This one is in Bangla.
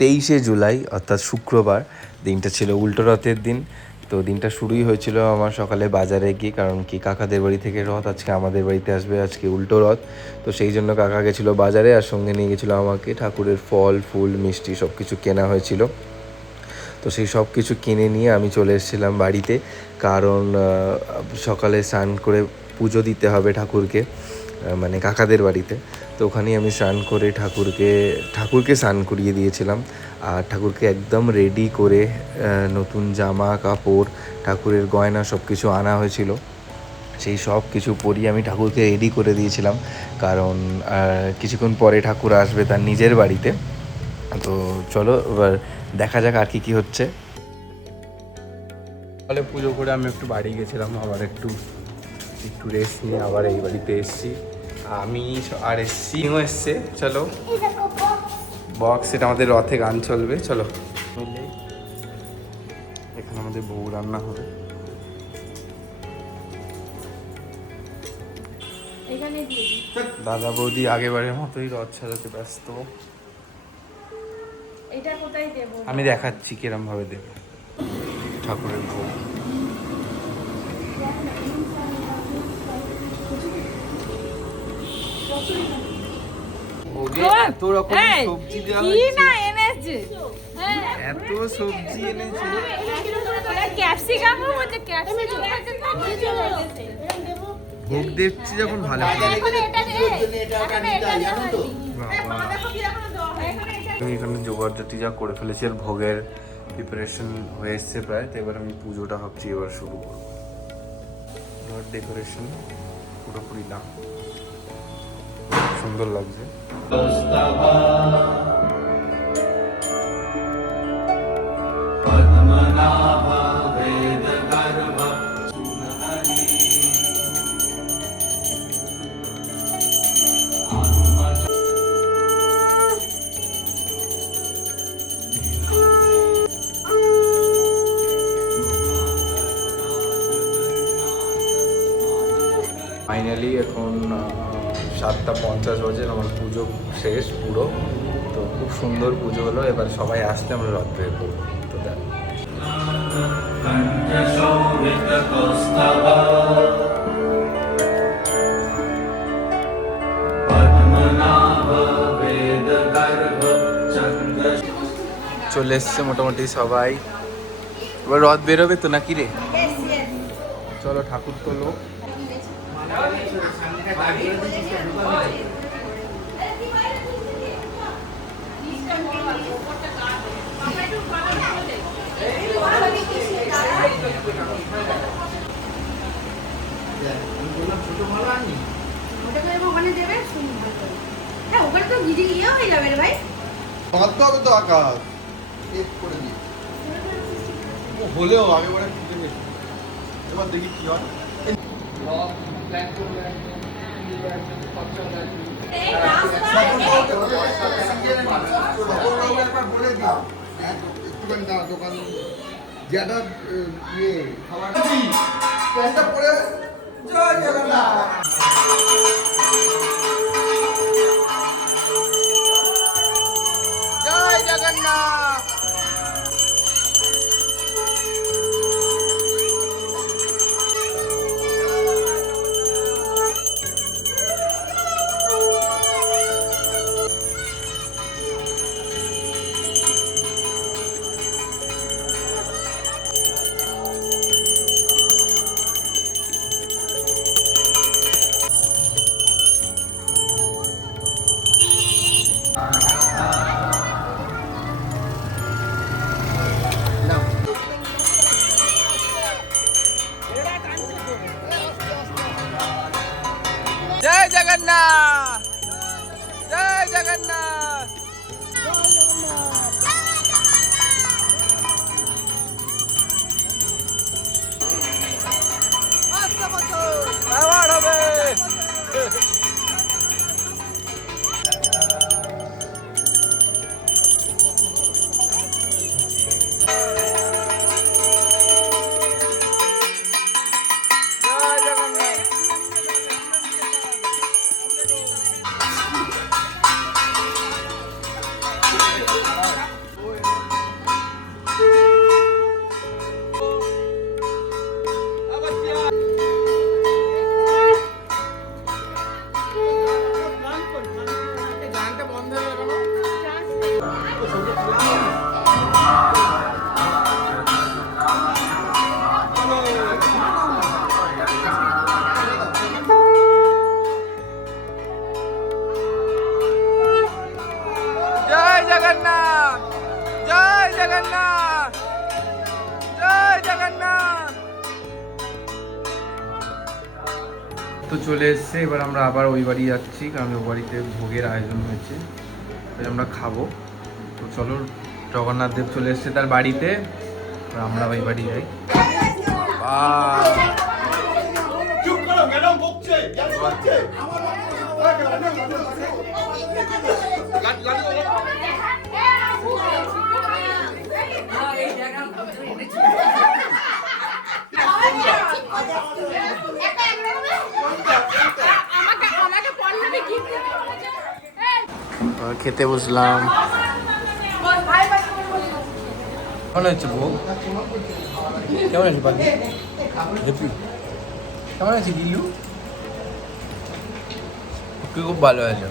23শে জুলাই অর্থাৎ শুক্রবার। দিনটা ছিল উল্টো রথের দিন। তো দিনটা শুরুই হয়েছিল আমার সকালে বাজারে গিয়ে, কারণ কি কাকাদের বাড়ি থেকে রথ আজকে আমাদের বাড়িতে আসবে, আজকে উল্টো রথ। তো সেই জন্য কাকা গেছিলো বাজারে, আর সঙ্গে নিয়ে গেছিলো আমাকে। ঠাকুরের ফল ফুল মিষ্টি সব কিছু কেনা হয়েছিল। তো সেই সব কিছু কিনে নিয়ে আমি চলে এসেছিলাম বাড়িতে, কারণ সকালে স্নান করে পুজো দিতে হবে ঠাকুরকে, মানে কাকাদের বাড়িতে। তো ওখানেই আমি স্নান করে ঠাকুরকে স্নান করিয়ে দিয়েছিলাম। আর ঠাকুরকে একদম রেডি করে নতুন জামা কাপড় ঠাকুরের গয়না সব কিছু আনা হয়েছিল, সেই সব কিছু পরিয়ে আমি ঠাকুরকে রেডি করে দিয়েছিলাম, কারণ কিছুক্ষণ পরে ঠাকুর আসবে তার নিজের বাড়িতে। তো চলো এবার দেখা যাক আর কি হচ্ছে। তাহলে পুজো করে আমি একটু বাড়ি গেছিলাম, আবার একটু রেস্ট নিয়ে আবার এই বাড়িতে এসেছি। আমি আর এসছে। চলো বক্স, এটা আমাদের রথে গান চলবে, চলো। এখানে আমাদের বউ রান্না হবে। দাদা বৌদি আগেবারের মতোই রথ সাজাতে ব্যস্ত। আমি দেখাচ্ছি কিরম ভাবে দেবে ঠাকুরের ভোগ। এত রকম সবজি দেওয়া হয়েছে, এত সবজি এনেছে। ভোগ দিচ্ছি যখন ভালো এখানে জোগাড়জাতি যা করে ফেলেছি, আর ভোগের প্রিপারেশন হয়ে এসছে প্রায়। তো এবার আমি পুজোটা ভাবছি এবার শুরু করবো। ঘর ডেকোরেশন পুরোপুরি না, সুন্দর লাগছে। ফাইনালি এখন 7:50 বাজে, আমার পুজো শেষ পুরো। তো খুব সুন্দর পুজো হলো। এবার সবাই আসলে আমরা রথ বের করবো। তো দেখ চলে এসছে মোটামুটি সবাই। এবার রথ বেরোবে তো নাকি রে? চলো ঠাকুর তোলো। হলেও আগে পরে এবার দেখি কি হয়। দোকান যেটা খাবার পরে জয় জগন্নাথ। জয় জগন্নাথ। जय जगन्नाथ, जय जगन्नाथ, अवार्ड হবে। জয় জগন্নাথ, জয় জগন্নাথ, জয় জগন্নাথ। তো চলে এসছে, এবার আমরা আবার ওই বাড়ি যাচ্ছি, কারণ ওই বাড়িতে ভোগের আয়োজন হয়েছে, তাই আমরা খাবো। তো চলো, জগন্নাথ দেব চলে এসছে তার বাড়িতে, এবার আমরা ওই বাড়ি যাই। খেতে বসলাম। কেমন হচ্ছে ভোগ? কেমন আছে পাখি? কেমন আছে গিলু? খুব ভালো আছে।